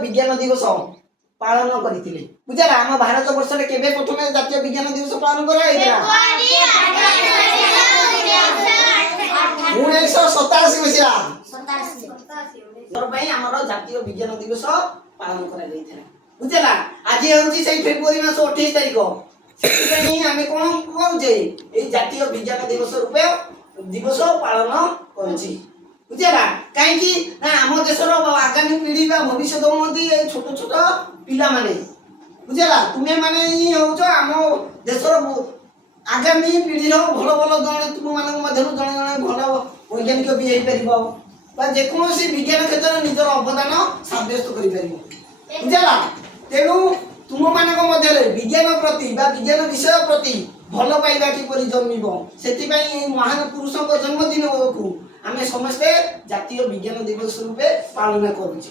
विज्ञान दिवस पालन करथिले बुझला हम भारत वर्ष रे केबे प्रथम जातीय विज्ञान दिवस पालन करा हैला 1987 मसिया 87 तर भाई हमर जातीय विज्ञान दिवस पालन करा जायथिला बुझला आज होउची से फेब्रुआरी मास 28 तारिख सेति हमें कोन कहउजे ए जातीय विज्ञान दिवस रूपे दिवस पालन करछि बुझला काहे कि ना हम देशर आगामी पीढ़ी बा भविष्य होती छोट छोट पिला माने बुझला तुमे माने ही होउछ हम देशर आगामी पीढ़ी रो भलो भलो जण तुम मानक मध्य जण जण भलो वैज्ञानिक भी हेई परिबो बा जे कोनोसी विज्ञान क्षेत्र निजर अवदान साब्यस्त करि परिबो बुझला तेनु तुम मानक मध्य विज्ञान प्रति बा विज्ञान विषय प्रति भलो पाइबा कि परि जन्मिबो सेति पई महान पुरुषक जन्मदिन को आमे समस्त जातीय विज्ञान दिवस रूपे पालन करूछि।